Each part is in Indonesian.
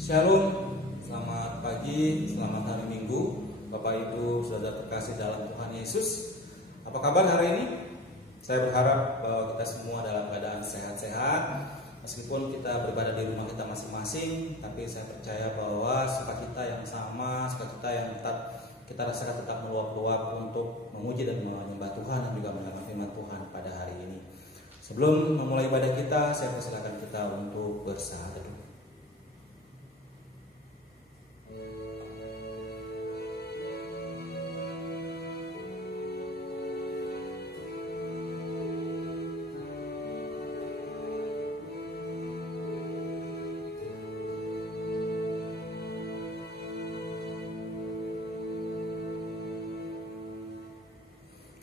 Shalom, selamat pagi, selamat hari Minggu, Bapak Ibu, saudara terkasih dalam Tuhan Yesus. Apa kabar hari ini? Saya berharap bahwa kita semua dalam keadaan sehat-sehat. Meskipun kita berada di rumah kita masing-masing, tapi saya percaya bahwa sukacita yang sama, sukacita yang tetap kita rasakan tetap meluap-luap untuk memuji dan menyembah Tuhan dan juga mendengar firman Tuhan pada hari ini. Sebelum memulai ibadah kita, saya persilakan kita untuk bersahadat.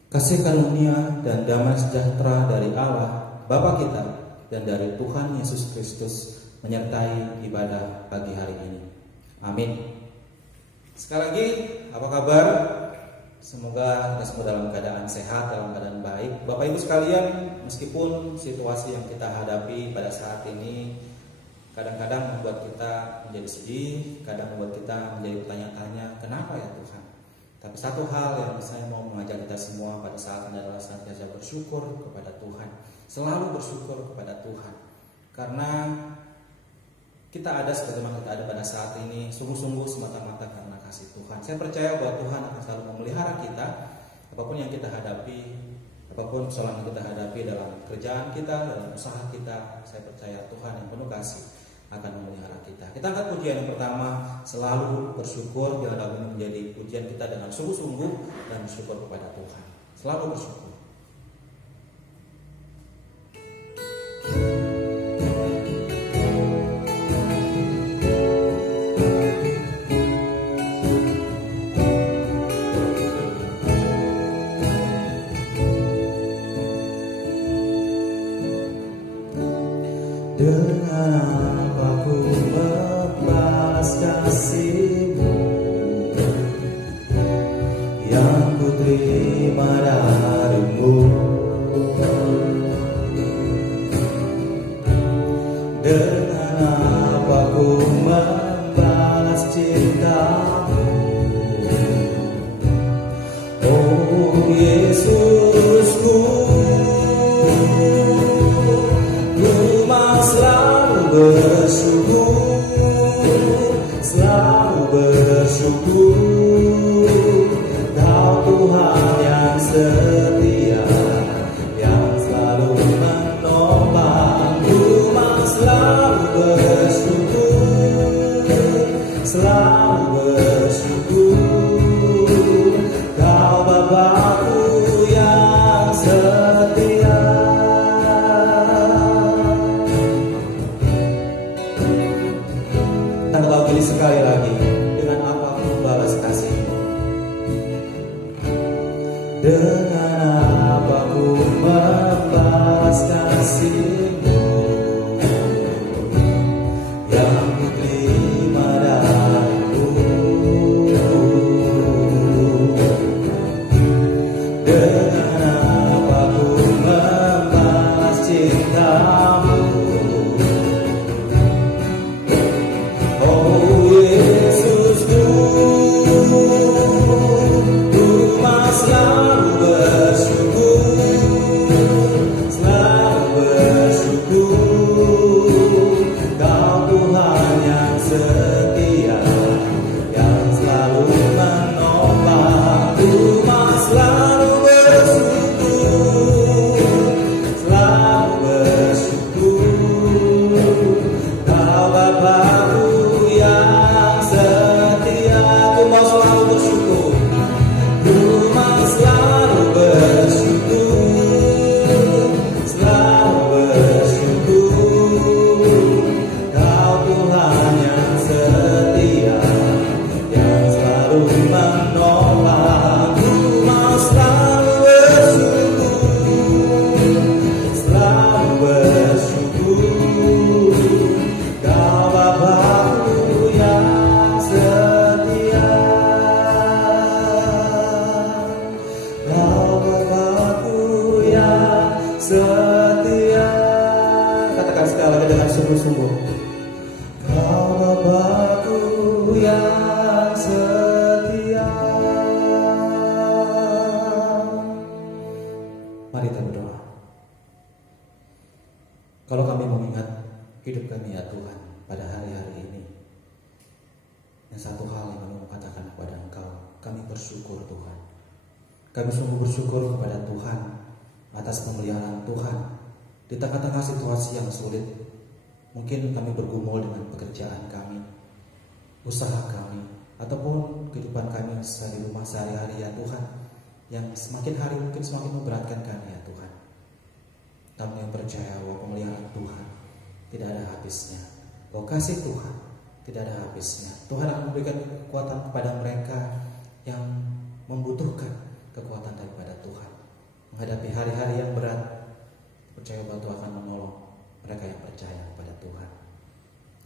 Kasih karunia dan damai sejahtera dari Allah Bapa kita dan dari Tuhan Yesus Kristus menyertai ibadah pagi hari ini. Amin. Sekali lagi, apa kabar? Semoga kita semua dalam keadaan sehat, dalam keadaan baik. Bapak Ibu sekalian, meskipun situasi yang kita hadapi pada saat ini kadang-kadang membuat kita menjadi sedih, kadang membuat kita menjadi bertanya-tanya, kenapa ya Tuhan? Tapi satu hal yang saya mau mengajak kita semua pada saat ini adalah senantiasa bersyukur kepada Tuhan. Selalu bersyukur kepada Tuhan. Karena kita ada sebagaimana kita ada pada saat ini sungguh-sungguh semata-mata karena kasih Tuhan. Saya percaya bahwa Tuhan akan selalu memelihara kita. Apapun yang kita hadapi, apapun persoalan yang kita hadapi dalam kerjaan kita, dalam usaha kita, saya percaya Tuhan yang penuh kasih akan memelihara kita. Kita angkat pujian yang pertama, selalu bersyukur. Biar lagu ini menjadi pujian kita dengan sungguh-sungguh dan bersyukur kepada Tuhan. Selalu bersyukur. Oh Yesus ya Tuhan, pada hari-hari ini. Yang satu hal yang kami mau katakan kepada Engkau, kami bersyukur Tuhan. Kami sungguh bersyukur kepada Tuhan atas pemeliharaan Tuhan di tengah-tengah situasi yang sulit. Mungkin kami bergumul dengan pekerjaan kami, usaha kami, ataupun kehidupan kami di rumah sehari-hari ya Tuhan, yang semakin hari mungkin semakin memberatkan kami ya Tuhan. Namun yang percaya bahwa pemeliharaan Tuhan tidak ada habisnya, bahwa kasih Tuhan tidak ada habisnya. Tuhan akan memberikan kekuatan kepada mereka yang membutuhkan kekuatan daripada Tuhan menghadapi hari-hari yang berat. Percaya bahwa Tuhan akan menolong mereka yang percaya kepada Tuhan.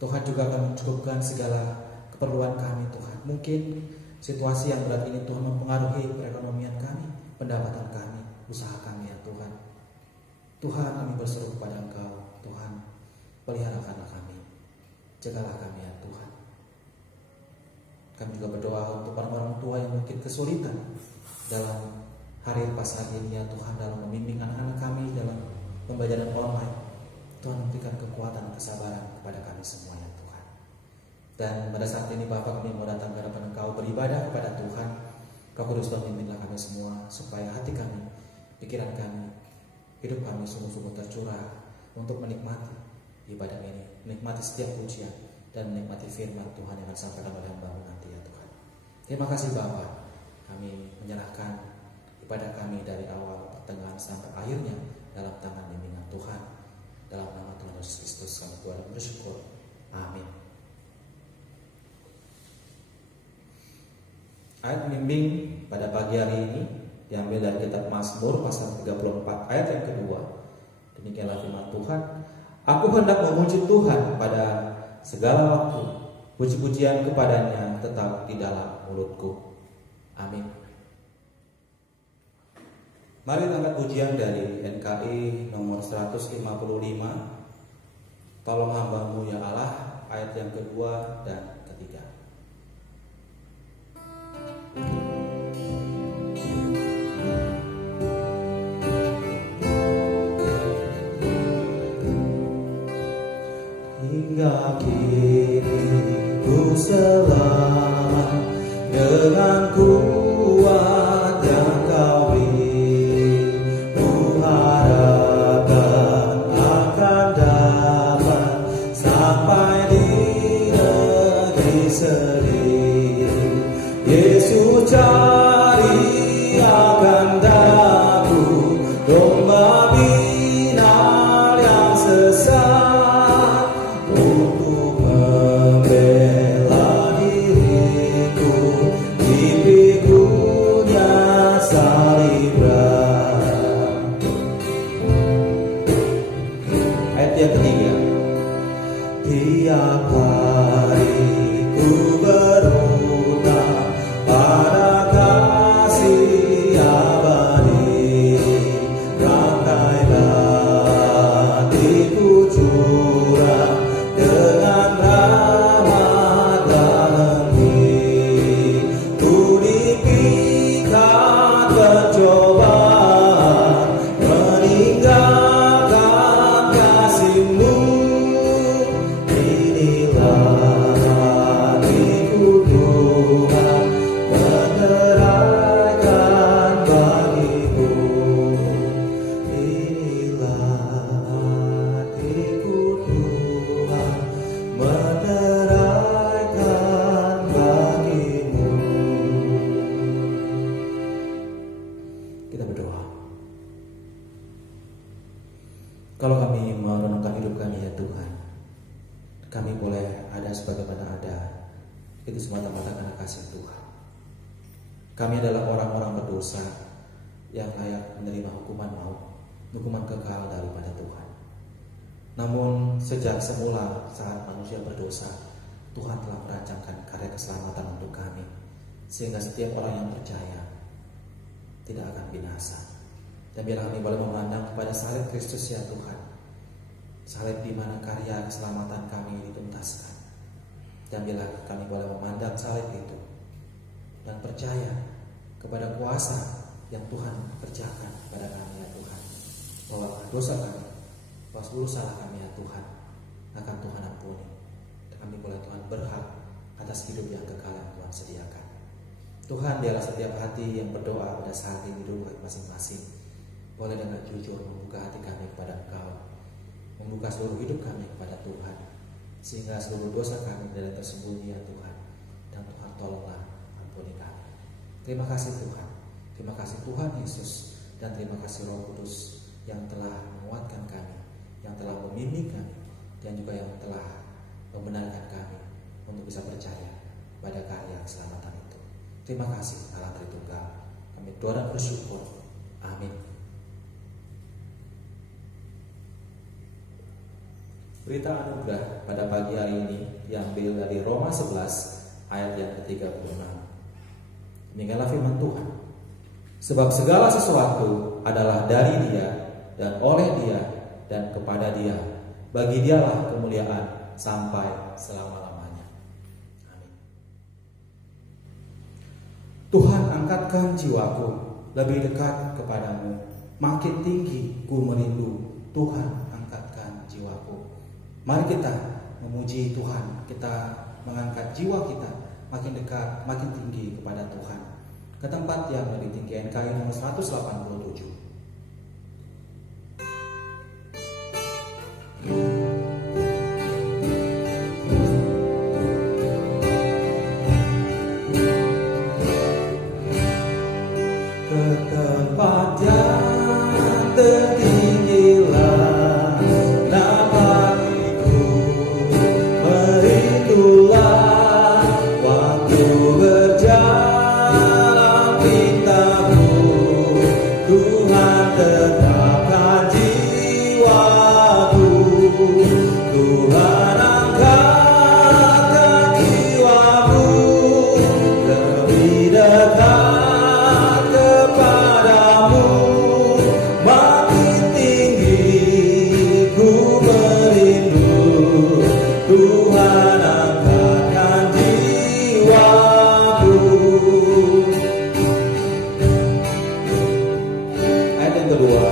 Tuhan juga akan mencukupkan segala keperluan kami Tuhan. Mungkin situasi yang berat ini Tuhan mempengaruhi perekonomian kami, pendapatan kami, usaha kami ya Tuhan. Tuhan, kami berseru kepada Engkau, Tuhan, peliharakanlah kami, jagalah kami ya Tuhan. Kami juga berdoa untuk orang-orang tua yang mungkin kesulitan dalam hari pas saat ini ya Tuhan, dalam membimbing anak-anak kami dalam pembelajaran online. Tuhan memberikan kekuatan dan kesabaran kepada kami semua ya Tuhan. Dan pada saat ini Bapa, kami mau datang ke hadapan Engkau beribadah kepada Tuhan. Kau Kudus memimpinlah kami semua, supaya hati kami, pikiran kami, hidup kami sungguh-sungguh tercurah untuk menikmati ibadah ini, menikmati setiap pujian, dan menikmati firman Tuhan yang akan disampaikan oleh hamba-Mu nanti ya Tuhan. Terima kasih Bapa, kami menyerahkan ibadah kami dari awal pertengahan sampai akhirnya dalam tangan bimbingan Tuhan. Dalam nama Tuhan Yesus Kristus kami doa dan bersyukur. Amin. Ayat pembimbing pada pagi hari ini diambil dari kitab Mazmur pasal 34 ayat yang kedua. Demikianlah firman Tuhan. Aku hendak memuji Tuhan pada segala waktu, puji-pujian kepadanya tetap di dalam mulutku. Amin. Mari angkat pujian dari NKI nomor 155. Tolong hamba-Mu ya Allah, ayat yang kedua dan ketiga. Hingga kini ku selamat dengan kuat yang Kau beri. Ku harapkan akan dapat sampai di negeri sendiri. Yesus cari akan daku, domba binal yang sesat, untuk membela diriku, dipikunya salib berat. Ayat yang ketiga. Tiap hari ku berhutang pada kasih abadi, rantai batinku curang dengan rahmat dalamnya. Ku dipikat percobaan, meninggalkan kasih-Mu. Inilah hatiku Tuhan, meneraikan bagi-Mu. Inilah hatiku Tuhan, meneraikan bagi-Mu. Kita berdoa. Kalau kami merenungkan hidup kami ya Tuhan, kami boleh ada sebagaimana ada, itu semata-mata karena kasih Tuhan. Kami adalah orang-orang berdosa yang layak menerima hukuman maut, hukuman kekal daripada Tuhan. Namun sejak semula saat manusia berdosa, Tuhan telah merancangkan karya keselamatan untuk kami, sehingga setiap orang yang percaya tidak akan binasa. Dan biar kami boleh memandang kepada salib Kristus ya Tuhan, salib di mana karya keselamatan kami dituntaskan. Dan bila kami boleh memandang salib itu dan percaya kepada kuasa yang Tuhan kerjakan kepada kami ya Tuhan, bahwa dosa kami, bahwa seluruh salah kami ya Tuhan akan Tuhan ampuni. Kami boleh Tuhan berhak atas hidup yang kekal yang Tuhan sediakan. Tuhan, biarlah setiap hati yang berdoa pada saat ini di rumah masing-masing boleh dengan jujur membuka hati kami kepada Engkau, membuka seluruh hidup kami kepada Tuhan, sehingga seluruh dosa kami dari tersembunyi ya Tuhan. Dan Tuhan tolonglah ampuni kami. Terima kasih Tuhan. Terima kasih Tuhan Yesus, dan terima kasih Roh Kudus yang telah menguatkan kami, yang telah membimbing kami, dan juga yang telah membenarkan kami untuk bisa percaya pada karya keselamatan itu. Terima kasih Allah Tritunggal. Kami doa dan bersyukur. Amin. Berita anugerah pada pagi hari ini diambil dari Roma 11 ayat yang ke-36. Demikianlah firman Tuhan. Sebab segala sesuatu adalah dari Dia dan oleh Dia dan kepada Dia. Bagi Dialah kemuliaan sampai selama-lamanya. Amin. Tuhan, angkatkan jiwaku lebih dekat kepadamu. Makin tinggi ku merindu. Tuhan, angkatkan jiwaku. Mari kita memuji Tuhan. Kita mengangkat jiwa kita makin dekat, makin tinggi kepada Tuhan, ke tempat yang lebih tinggi. NKRI nomor 187. Ke tempat yang tertinggilah namaku, merindulah waktu berjalan pintaku. Tuhan tetapkan jiwaku, Tuhan angkatkan jiwaku lebih dekat kepadamu. Makin tinggi ku merindu. Tuhan angkatkan jiwaku. Ayat yang kedua.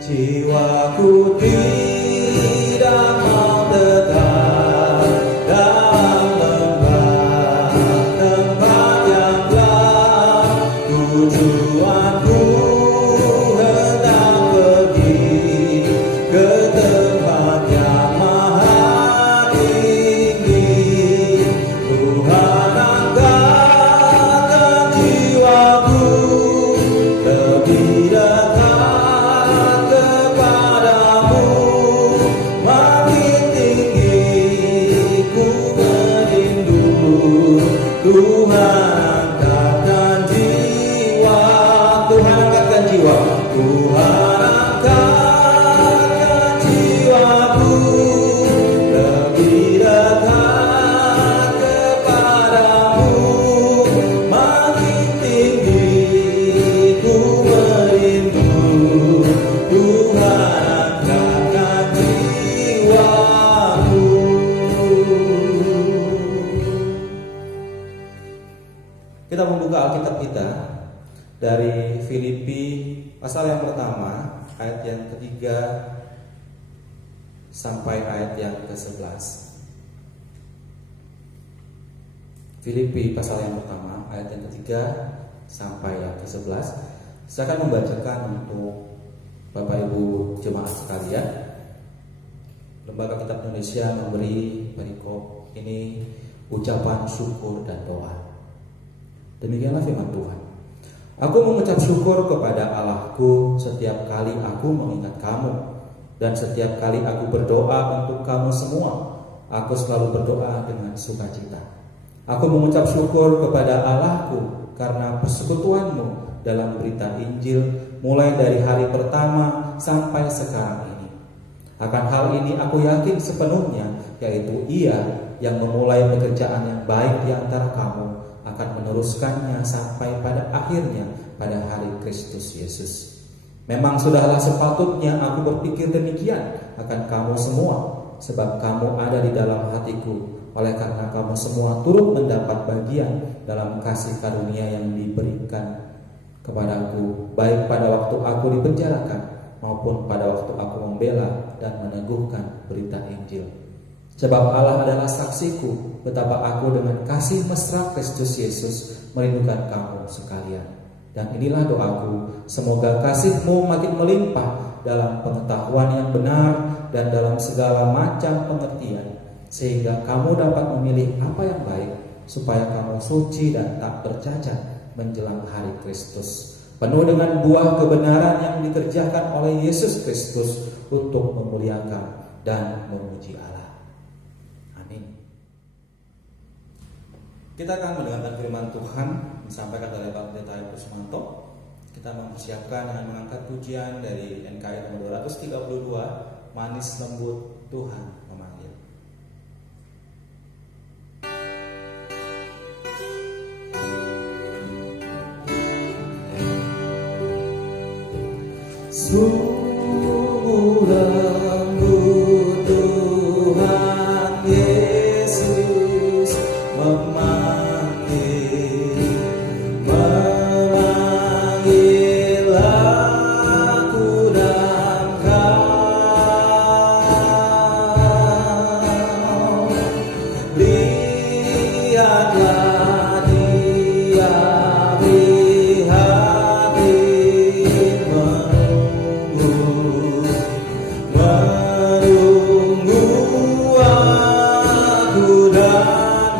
Jiwaku tidak mau tetap dalam lembah, tempat yang gelap. Tujuanku hendak pergi ke tempat yang maha tinggi. Tuhan angkatkan jiwaku lebih dekat kepadamu. Makin tinggi ku merindu. Tuhan angkatkan jiwa. Tuhan angkatkan jiwa. Tuhan angkatkan jiwaku lebih dekat kepadamu. Makin tinggi ku merindu. Tuhan angkatkan jiwaku. Kita membuka Alkitab kita dari Filipi pasal yang pertama ayat yang ketiga sampai ayat yang ke-11. Filipi pasal yang pertama ayat yang ketiga sampai yang ke-11. Saya akan membacakan untuk Bapak Ibu jemaat sekalian. Lembaga Kitab Indonesia memberi perikop ini ucapan syukur dan doa. Demikianlah firman Tuhan. Aku mengucap syukur kepada Allahku setiap kali aku mengingat kamu, dan setiap kali aku berdoa untuk kamu semua. Aku selalu berdoa dengan sukacita. Aku mengucap syukur kepada Allahku karena persekutuanmu dalam berita Injil mulai dari hari pertama sampai sekarang ini. Akan hal ini aku yakin sepenuhnya, yaitu Ia yang memulai pekerjaan yang baik di antara kamu akan meneruskannya sampai pada akhirnya pada hari Kristus Yesus. Memang sudahlah sepatutnya aku berpikir demikian akan kamu semua, sebab kamu ada di dalam hatiku, oleh karena kamu semua turut mendapat bagian dalam kasih karunia yang diberikan kepadaku, baik pada waktu aku dipenjarakan maupun pada waktu aku membela dan meneguhkan berita Injil. Sebab Allah adalah saksiku betapa aku dengan kasih mesra Kristus Yesus merindukan kamu sekalian. Dan inilah doaku, semoga kasihmu makin melimpah dalam pengetahuan yang benar dan dalam segala macam pengertian, sehingga kamu dapat memilih apa yang baik, supaya kamu suci dan tak bercacat menjelang hari Kristus, penuh dengan buah kebenaran yang dikerjakan oleh Yesus Kristus untuk memuliakan dan memuji Allah. Amin. Kita akan mendengarkan firman Tuhan disampaikan oleh Pak Pendeta Ibu Sumanto. Kita mempersiapkan dengan mengangkat pujian dari NKRI nomor 232, Manis Lembut Tuhan Memanggil. Sungguh lembut Tuhan Yesus memanggil aku dan kau. Lihatlah Dia prihatin menunggu aku dan kau.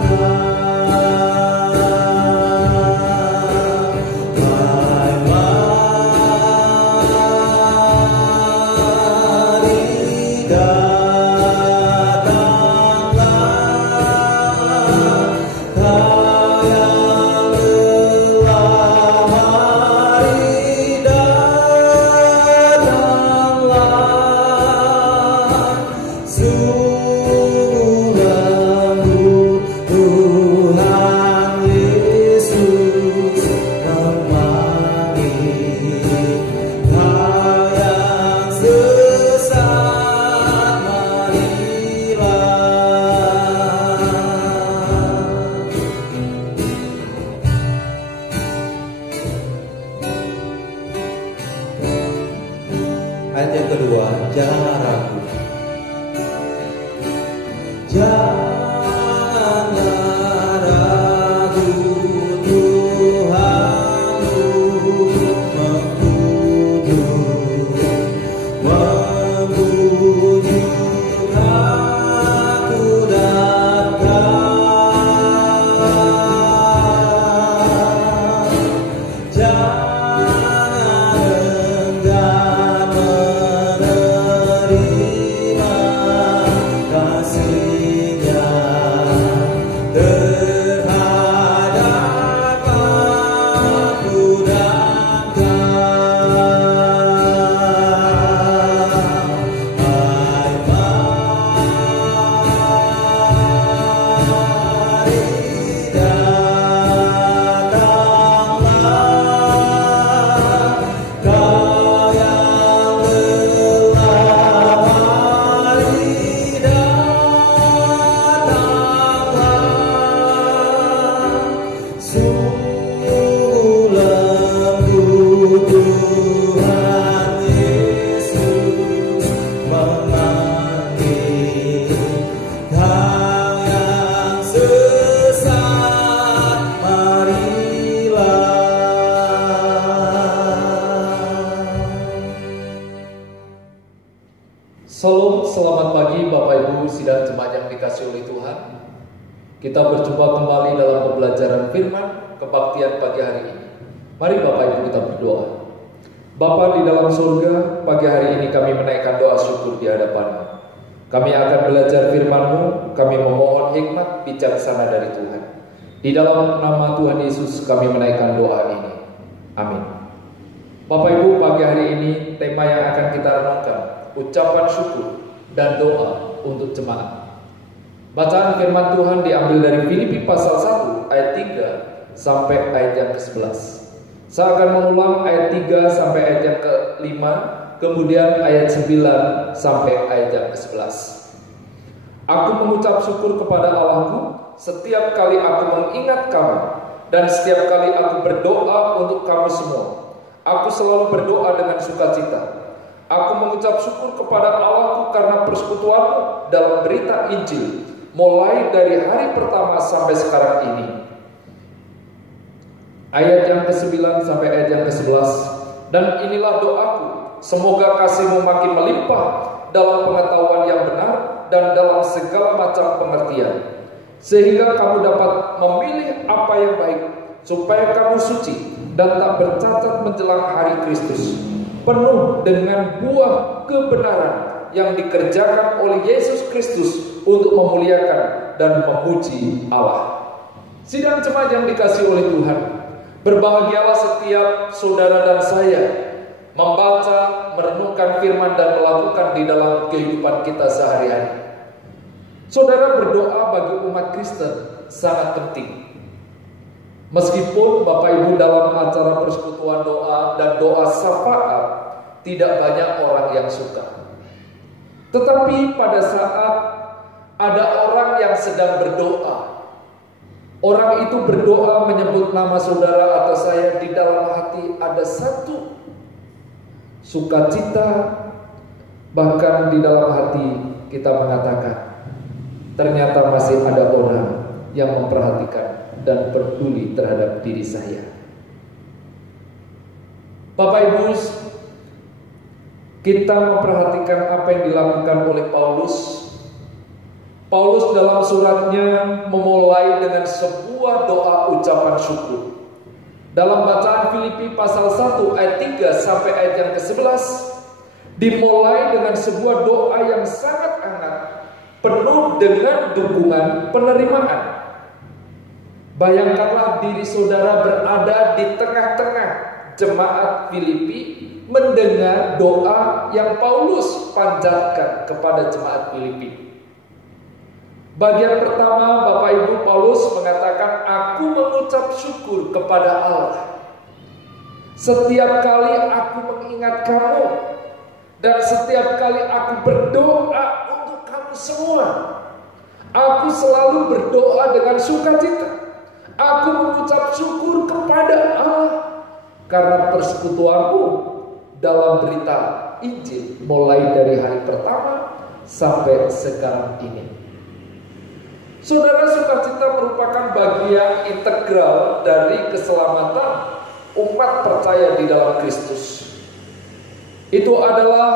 Ayat yang kedua, janganlah ragu. Janganlah ragu, Tuhanmu memuji aku dan kau. Salam, selamat pagi Bapak Ibu sidang jemaat yang dikasihi oleh Tuhan. Kita berjumpa kembali dalam pembelajaran firman kebaktian pagi hari ini. Mari Bapak Ibu kita berdoa. Bapa di dalam surga, pagi hari ini kami menaikkan doa syukur di hadapan-Mu. Kami akan belajar firman-Mu, kami memohon hikmat bijaksana dari Tuhan. Di dalam nama Tuhan Yesus kami menaikkan doa ini. Amin. Bapak Ibu, pagi hari ini tema yang akan kita renungkan, ucapan syukur dan doa untuk jemaat. Bacaan firman Tuhan diambil dari Filipi pasal 1 ayat 3 sampai ayat yang ke-11. Saya akan mengulang ayat 3 sampai ayat yang ke-5, kemudian ayat 9 sampai ayat yang ke-11. Aku mengucap syukur kepada Allahku setiap kali aku mengingat kamu, dan setiap kali aku berdoa untuk kamu semua. Aku selalu berdoa dengan sukacita. Aku mengucap syukur kepada Allahku karena persekutuanmu dalam berita Injil, mulai dari hari pertama sampai sekarang ini. Ayat yang ke-9 sampai ayat yang ke-11. Dan inilah doaku, semoga kasihmu makin melimpah dalam pengetahuan yang benar dan dalam segala macam pengertian, sehingga kamu dapat memilih apa yang baik, supaya kamu suci dan tak bercacat menjelang hari Kristus, penuh dengan buah kebenaran yang dikerjakan oleh Yesus Kristus untuk memuliakan dan memuji Allah. Sidang jemaat yang dikasihi oleh Tuhan, berbahagialah setiap saudara dan saya membaca, merenungkan firman dan melakukan di dalam kehidupan kita sehari-hari. Saudara, berdoa bagi umat Kristen sangat penting. Meskipun Bapak Ibu dalam acara persekutuan doa dan doa syafaat tidak banyak orang yang suka, tetapi pada saat ada orang yang sedang berdoa, orang itu berdoa menyebut nama saudara atau saya, di dalam hati ada satu sukacita, bahkan di dalam hati kita mengatakan, ternyata masih ada orang yang memperhatikan dan peduli terhadap diri saya. Bapak Ibu, kita memperhatikan apa yang dilakukan oleh Paulus. Paulus dalam suratnya memulai dengan sebuah doa ucapan syukur. Dalam bacaan Filipi pasal 1 ayat 3 sampai ayat yang ke-11, dimulai dengan sebuah doa yang sangat hangat, penuh dengan dukungan penerimaan. Bayangkanlah diri saudara berada di tengah-tengah jemaat Filipi, mendengar doa yang Paulus panjatkan kepada jemaat Filipi. Bagian pertama, Bapak Ibu, Paulus mengatakan, aku mengucap syukur kepada Allah setiap kali aku mengingat kamu, dan setiap kali aku berdoa untuk kamu semua. Aku selalu berdoa dengan sukacita. Aku mengucap syukur kepada Allah karena persekutuanmu dalam berita Injil, mulai dari hari pertama sampai sekarang ini. Saudara, sukacita merupakan bagian integral dari keselamatan umat percaya di dalam Kristus. Itu adalah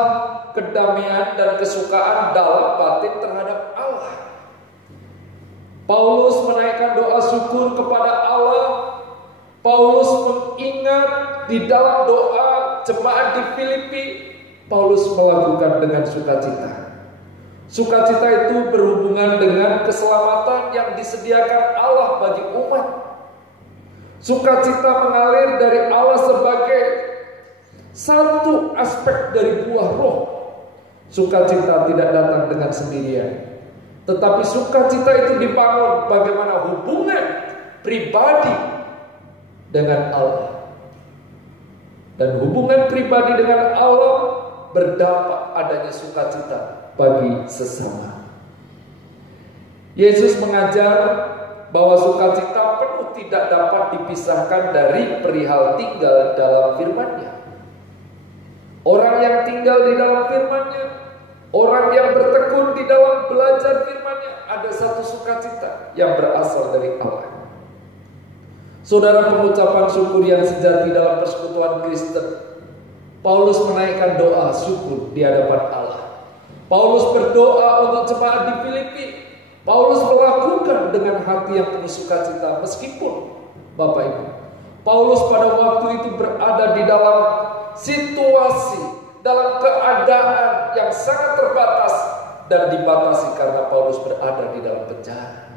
kedamaian dan kesukaan dalam batin terhadap Allah. Paulus menaikkan doa syukur kepada Allah. Paulus mengingat di dalam doa jemaat di Filipi, Paulus melakukan dengan sukacita. Sukacita itu berhubungan dengan keselamatan yang disediakan Allah bagi umat. Sukacita mengalir dari Allah sebagai satu aspek dari buah roh. Sukacita tidak datang dengan sendirian, tetapi sukacita itu dibangun bagaimana hubungan pribadi dengan Allah. Dan hubungan pribadi dengan Allah berdampak adanya sukacita bagi sesama. Yesus mengajar bahwa sukacita penuh tidak dapat dipisahkan dari perihal tinggal dalam firman-Nya. Orang yang tinggal di dalam firman-Nya, orang yang bertekun di dalam belajar firman-Nya, ada satu sukacita yang berasal dari Allah. Saudara, pengucapan syukur yang sejati dalam persekutuan Kristen, Paulus menaikkan doa syukur di hadapan Allah. Paulus berdoa untuk jemaat di Filipi. Paulus melakukan dengan hati yang penuh sukacita, meskipun Bapak Ibu, Paulus pada waktu itu berada di dalam situasi, dalam keadaan yang sangat terbatas dan dibatasi karena Paulus berada di dalam penjara.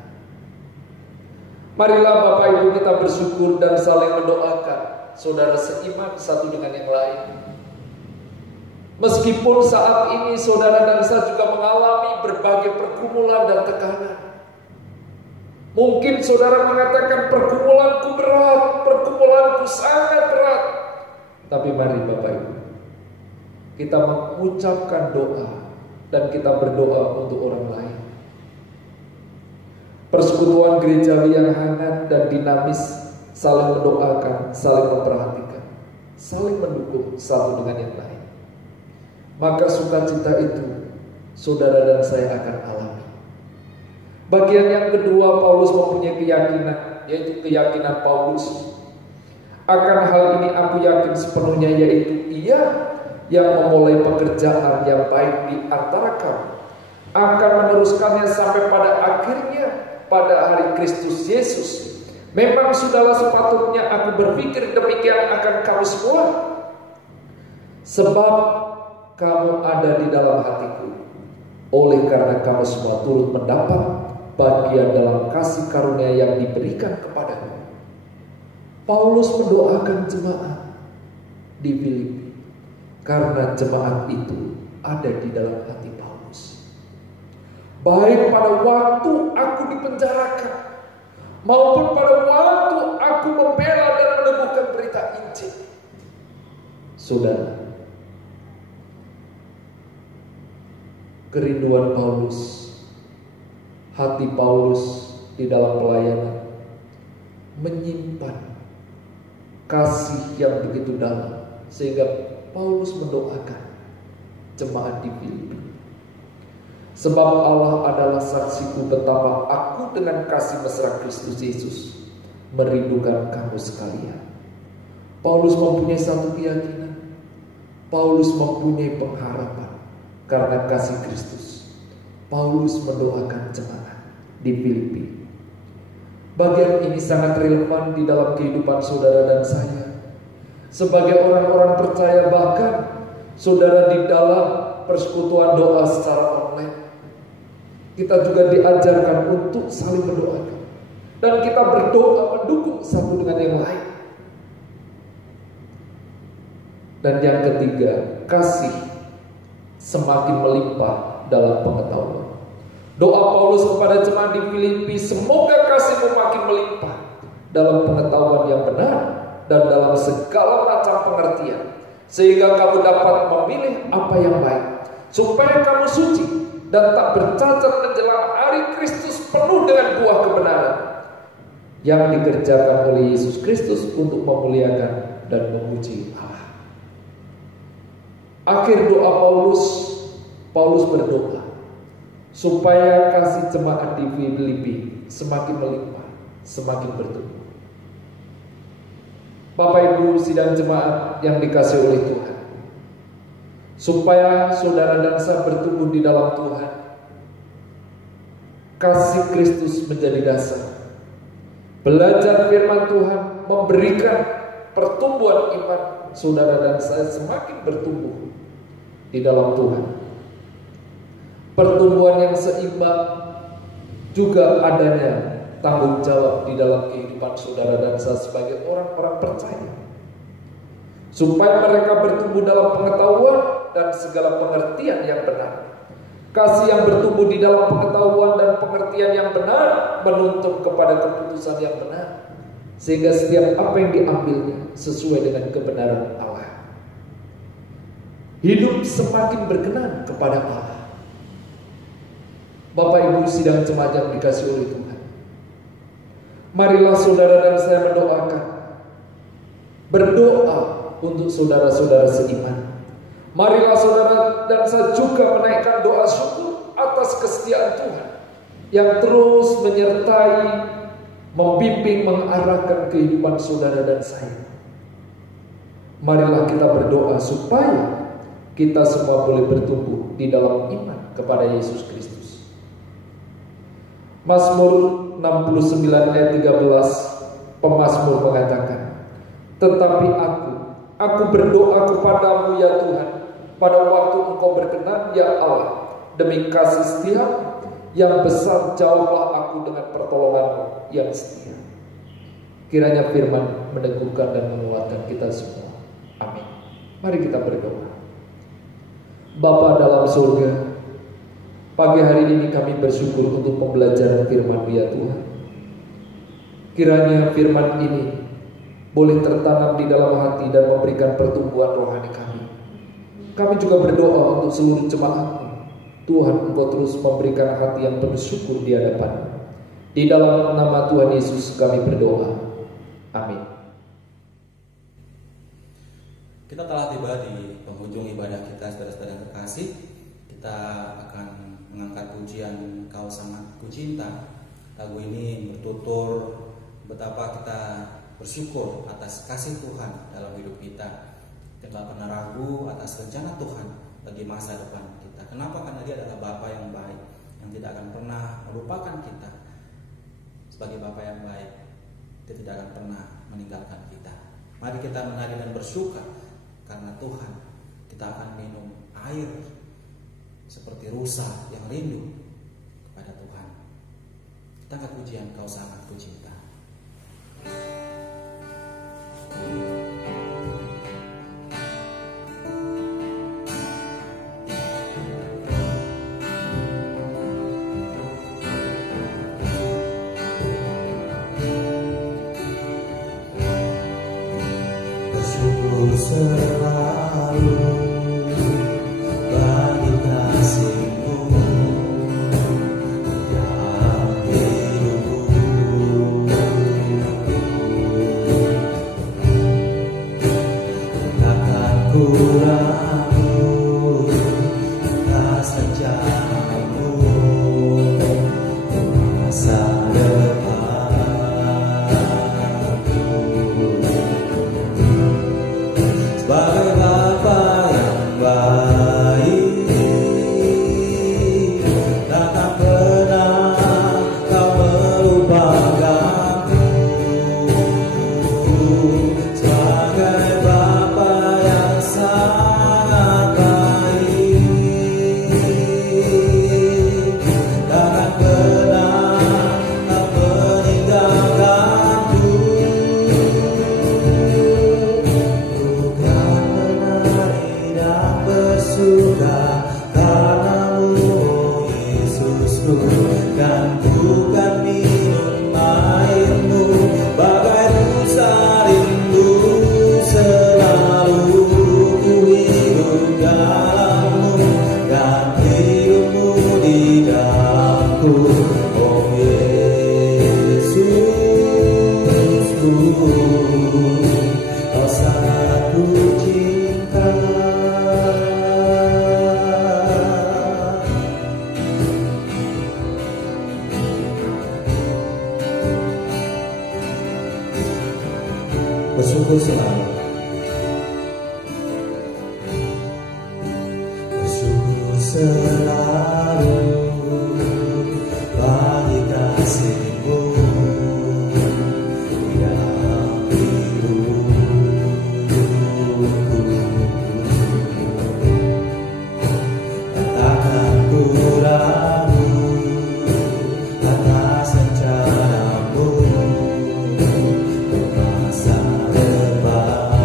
Marilah Bapak Ibu kita bersyukur dan saling mendoakan saudara seiman satu dengan yang lain. Meskipun saat ini saudara dan saya juga mengalami berbagai pergumulan dan tekanan. Mungkin saudara mengatakan pergumulanku berat, pergumulanku sangat berat. Tapi mari Bapak Ibu, kita mengucapkan doa dan kita berdoa untuk orang lain. Persekutuan gerejawi yang hangat dan dinamis, saling mendoakan, saling memperhatikan, saling mendukung satu dengan yang lain. maka sukacita itu saudara dan saya akan alami. Bagian yang kedua, Paulus mempunyai keyakinan, yaitu keyakinan Paulus. Akan hal ini aku yakin sepenuhnya, yaitu Ia yang memulai pekerjaan yang baik di antara kamu akan meneruskannya sampai pada akhirnya pada hari Kristus Yesus. Memang sudahlah sepatutnya aku berpikir demikian akan kamu semua, sebab kamu ada di dalam hatiku, oleh karena kamu semua turut mendapat bagian dalam kasih karunia yang diberikan kepadamu. Paulus mendoakan jemaat di Filipi karena jemaat itu ada di dalam hati Paulus. Baik pada waktu aku dipenjarakan maupun pada waktu aku membela dan meneguhkan berita Injil. Saudara, kerinduan Paulus, hati Paulus di dalam pelayanan menyimpan kasih yang begitu dalam, sehingga Paulus mendoakan jemaat di Filipi. Sebab Allah adalah saksiku betapa aku dengan kasih mesra Kristus Yesus merindukan kamu sekalian. Paulus mempunyai satu keyakinan, Paulus mempunyai pengharapan karena kasih Kristus. Paulus mendoakan jemaat di Filipi. Bagian ini sangat relevan di dalam kehidupan saudara dan saya sebagai orang-orang percaya. Bahkan saudara, di dalam persekutuan doa secara online, kita juga diajarkan untuk saling berdoakan, dan kita berdoa mendukung satu dengan yang lain. Dan yang ketiga, kasih semakin melimpah dalam pengetahuan. Doa Paulus kepada jemaat di Filipi, semoga kasihmu makin melimpah dalam pengetahuan yang benar dan dalam segala macam pengertian, sehingga kamu dapat memilih apa yang baik, supaya kamu suci dan tak bercacat menjelang hari Kristus penuh dengan buah kebenaran yang dikerjakan oleh Yesus Kristus untuk memuliakan dan memuji Allah. Akhir doa Paulus berdoa supaya kasih jemaat di Filipi semakin melimpah, semakin bertumbuh. Bapak Ibu sidang jemaat yang dikasihi oleh Tuhan, supaya saudara dan saya bertumbuh di dalam Tuhan, kasih Kristus menjadi dasar. Belajar firman Tuhan memberikan pertumbuhan iman saudara dan saya semakin bertumbuh di dalam Tuhan. Pertumbuhan yang seimbang juga adanya tanggung jawab di dalam kehidupan saudara dan saya sebagai orang-orang percaya, supaya mereka bertumbuh dalam pengetahuan dan segala pengertian yang benar. Kasih yang bertumbuh di dalam pengetahuan dan pengertian yang benar menuntun kepada keputusan yang benar, sehingga setiap apa yang diambilnya sesuai dengan kebenaran Allah. Hidup semakin berkenan kepada Allah. Bapak Ibu sidang jemaat yang dikasihi oleh Tuhan, marilah saudara dan saya berdoa untuk saudara-saudara seiman. Marilah saudara dan saya juga menaikkan doa syukur atas kesetiaan Tuhan yang terus menyertai, membimbing, mengarahkan kehidupan saudara dan saya. Marilah kita berdoa supaya kita semua boleh bertumbuh di dalam iman kepada Yesus Kristus. Mazmur 69 ayat 13, pemazmur mengatakan, tetapi aku berdoa kepadamu ya Tuhan, pada waktu Engkau berkenan ya Allah, demi kasih setia yang besar jawablah aku dengan pertolongan-Mu yang setia. Kiranya firman meneguhkan dan menguatkan kita semua. Amin. Mari kita berdoa. Bapa dalam surga, pagi hari ini kami bersyukur untuk pembelajaran firman-Mu ya Tuhan. Kiranya firman ini boleh tertanam di dalam hati dan memberikan pertumbuhan rohani kami. Kami juga berdoa untuk seluruh jemaat-Mu. Tuhan, Engkau terus memberikan hati yang penuh syukur di hadapan-Mu. Di dalam nama Tuhan Yesus kami berdoa. Amin. Kita telah tiba di penghujung ibadah kita, saudara-saudara yang terkasih. Kita akan mengangkat pujian Kau Sangat Kucinta. Lagu ini bertutur betapa kita bersyukur atas kasih Tuhan dalam hidup kita. Kita tidak pernah ragu atas rencana Tuhan bagi masa depan kita. Kenapa? Karena Dia adalah Bapa yang baik, yang tidak akan pernah melupakan kita. Sebagai Bapa yang baik, Dia tidak akan pernah meninggalkan kita. Mari kita menari dan bersyukur karena Tuhan. Kita akan minum air seperti rusa yang rindu kepada Tuhan. Kita angkat pujian Kau Sangat Kucinta. Bersyukur selalu bagi kasih-Mu yang hidupku. Takkan ku ragu atas rencana-Mu masa depanku. Sebagai Bapa yang baik, takkan pernah Kau melupakanku. Sebagai Bapa yang sangat baik, takkan pernah Kau meninggalkanku. Bersuka karena-Mu, oh Yesusku, dan bukan minum air-Mu. Bagai rusa rindu selalu ku hidup dalam-Mu, dan hidup-Mu di dalamku, oh Yesusku. Kau sangat kucinta. Bersyukur selalu. Bersyukur selalu bagi kasih-Mu yang hidupku. Takkan ku ragu atas rencana-Mu masa depanku.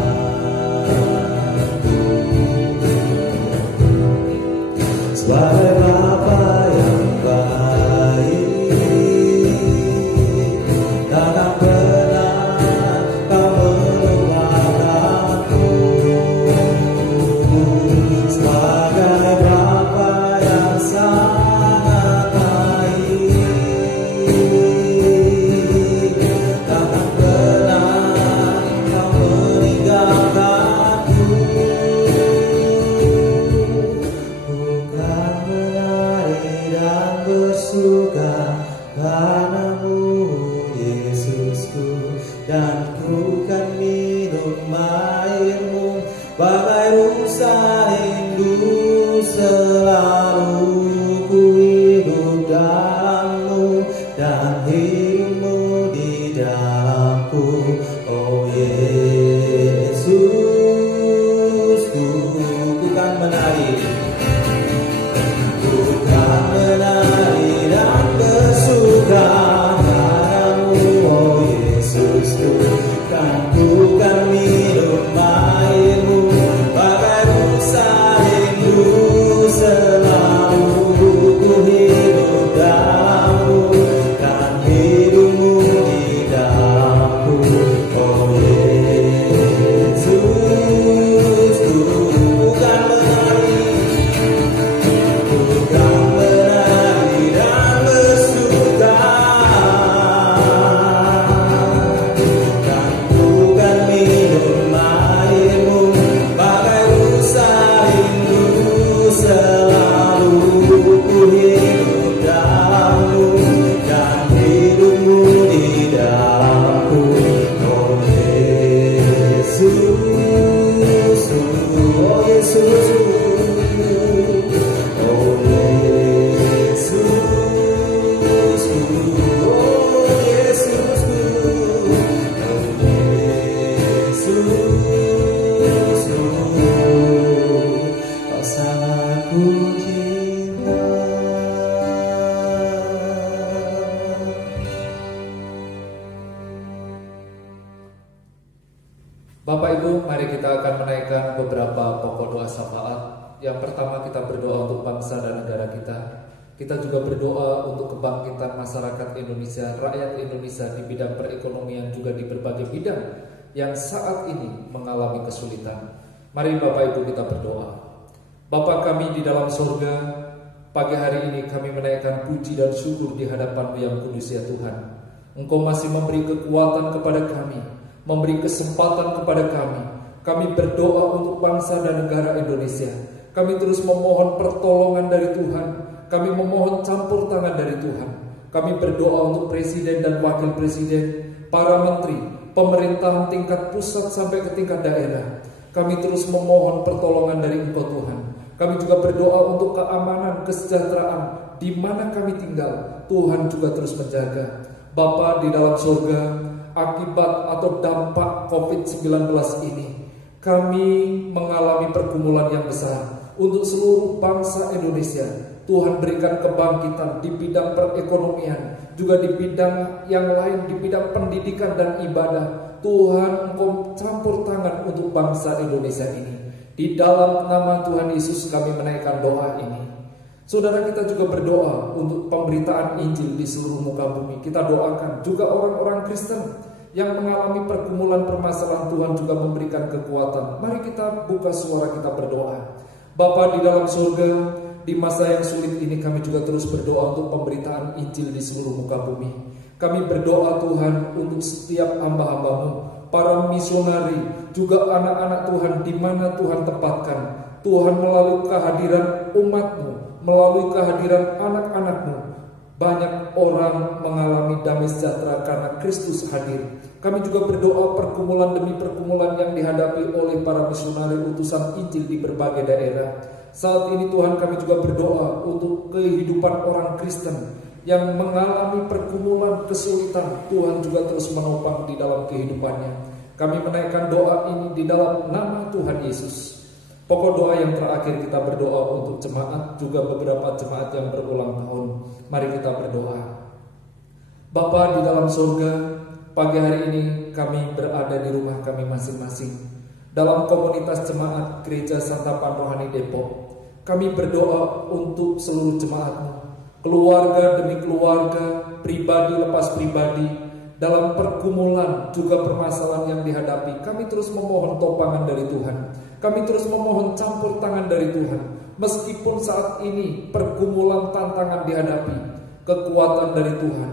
Bapak Ibu, mari kita akan menaikkan beberapa pokok doa syafaat. Yang pertama kita berdoa untuk bangsa dan negara kita. Kita juga berdoa untuk kebangkitan masyarakat Indonesia, rakyat Indonesia di bidang perekonomian juga di berbagai bidang yang saat ini mengalami kesulitan. Mari Bapak Ibu kita berdoa. Bapa kami di dalam surga, pagi hari ini kami menaikkan puji dan syukur di hadapan-Mu yang kudus ya Tuhan. Engkau masih memberi kekuatan kepada kami, memberi kesempatan kepada kami. Kami berdoa untuk bangsa dan negara Indonesia. Kami terus memohon pertolongan dari Tuhan. Kami memohon campur tangan dari Tuhan. Kami berdoa untuk presiden dan wakil presiden, para menteri, pemerintahan tingkat pusat sampai ke tingkat daerah. Kami terus memohon pertolongan dari Engkau Tuhan. Kami juga berdoa untuk keamanan, kesejahteraan di mana kami tinggal. Tuhan juga terus menjaga. Bapa di dalam surga, akibat atau dampak COVID-19 ini, kami mengalami pergumulan yang besar untuk seluruh bangsa Indonesia. Tuhan berikan kebangkitan di bidang perekonomian, juga di bidang yang lain, di bidang pendidikan dan ibadah. Tuhan, Engkau campur tangan untuk bangsa Indonesia ini. Di dalam nama Tuhan Yesus kami menaikkan doa ini. Saudara, kita juga berdoa untuk pemberitaan Injil di seluruh muka bumi. Kita doakan juga orang-orang Kristen yang mengalami pergumulan permasalahan. Tuhan juga memberikan kekuatan. Mari kita buka suara, kita berdoa. Bapa di dalam surga, di masa yang sulit ini kami juga terus berdoa untuk pemberitaan Injil di seluruh muka bumi. Kami berdoa Tuhan untuk setiap hamba-hamba-Mu, para misionari, juga anak-anak Tuhan di mana Tuhan tempatkan. Tuhan melalui kehadiran umat-Mu, melalui kehadiran anak-anak-Mu, banyak orang mengalami damai sejahtera karena Kristus hadir. Kami juga berdoa pergumulan demi pergumulan yang dihadapi oleh para misionari utusan Injil di berbagai daerah. Saat ini Tuhan, kami juga berdoa untuk kehidupan orang Kristen yang mengalami pergumulan kesulitan. Tuhan juga terus menopang di dalam kehidupannya. Kami menaikkan doa ini di dalam nama Tuhan Yesus. Pokok doa yang terakhir kita berdoa untuk jemaat, juga beberapa jemaat yang berulang tahun. Mari kita berdoa. Bapa di dalam surga, pagi hari ini kami berada di rumah kami masing-masing. Dalam komunitas jemaat Gereja Santapan Rohani Depok, kami berdoa untuk seluruh jemaat-Mu, keluarga demi keluarga, pribadi lepas pribadi, dalam pergumulan juga permasalahan yang dihadapi. Kami terus memohon topangan dari Tuhan. Kami terus memohon campur tangan dari Tuhan. Meskipun saat ini pergumulan tantangan dihadapi, kekuatan dari Tuhan,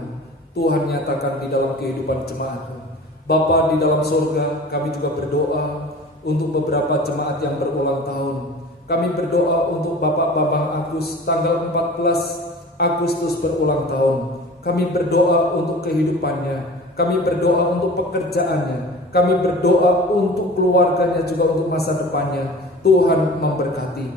Tuhan nyatakan di dalam kehidupan jemaat-Mu. Bapa di dalam surga, kami juga berdoa untuk beberapa jemaat yang berulang tahun. Kami berdoa untuk Bapak Bambang Agus tanggal 14 Agustus berulang tahun. Kami berdoa untuk kehidupannya. Kami berdoa untuk pekerjaannya. Kami berdoa untuk keluarganya, juga untuk masa depannya. Tuhan memberkati.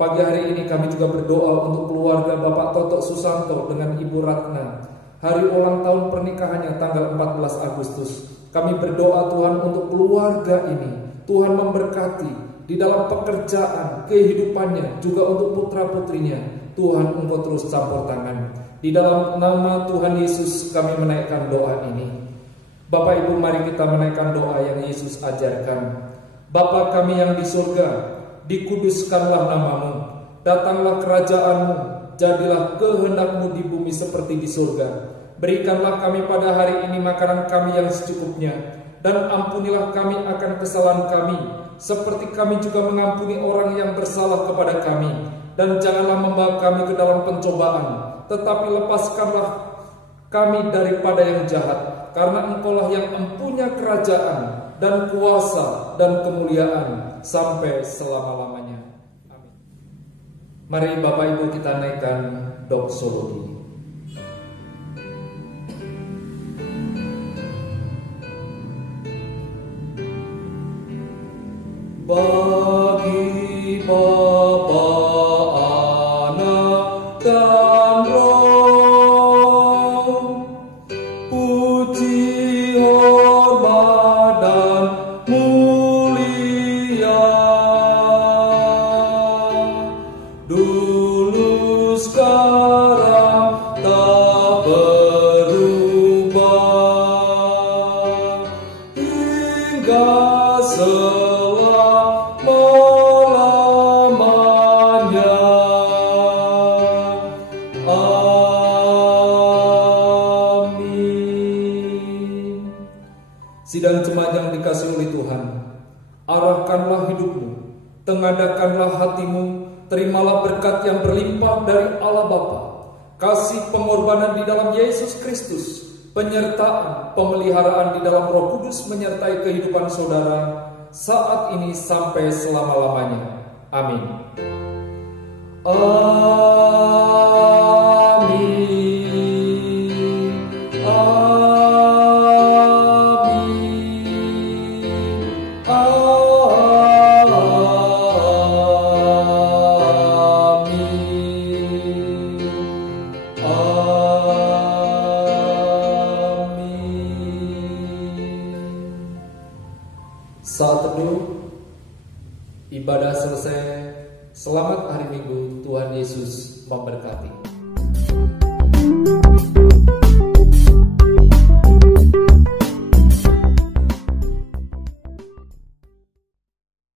Pagi hari ini kami juga berdoa untuk keluarga Bapak Toto Susanto dengan Ibu Ratna. Hari ulang tahun pernikahannya tanggal 14 Agustus. Kami berdoa Tuhan untuk keluarga ini. Tuhan memberkati di dalam pekerjaan, kehidupannya, juga untuk putra-putrinya. Tuhan, Engkau terus campur tangan. Di dalam nama Tuhan Yesus kami menaikkan doa ini. Bapak Ibu, mari kita menaikkan doa yang Yesus ajarkan. Bapa kami yang di surga, dikuduskanlah nama-Mu, datanglah kerajaan-Mu, jadilah kehendak-Mu di bumi seperti di surga. Berikanlah kami pada hari ini makanan kami yang secukupnya, dan ampunilah kami akan kesalahan kami, seperti kami juga mengampuni orang yang bersalah kepada kami. Dan janganlah membawa kami ke dalam pencobaan, tetapi lepaskanlah kami daripada yang jahat, karena Engkaulah yang mempunyai kerajaan dan kuasa dan kemuliaan sampai selama-lamanya. Amin. Mari Bapak Ibu kita naikkan doksologi. Bagi Bapa, Anak, dan Roh, puji, hormat, dan mulia, dulu, sekarang, tak berubah, hingga Sidang jemaat yang dikasihi oleh Tuhan, arahkanlah hidupmu, tengadakanlah hatimu, terimalah berkat yang berlimpah dari Allah Bapa, kasih pengorbanan di dalam Yesus Kristus, penyertaan, pemeliharaan di dalam Roh Kudus menyertai kehidupan saudara saat ini sampai selama-lamanya. Amin. Saat teduh, ibadah selesai. Selamat hari Minggu, Tuhan Yesus memberkati.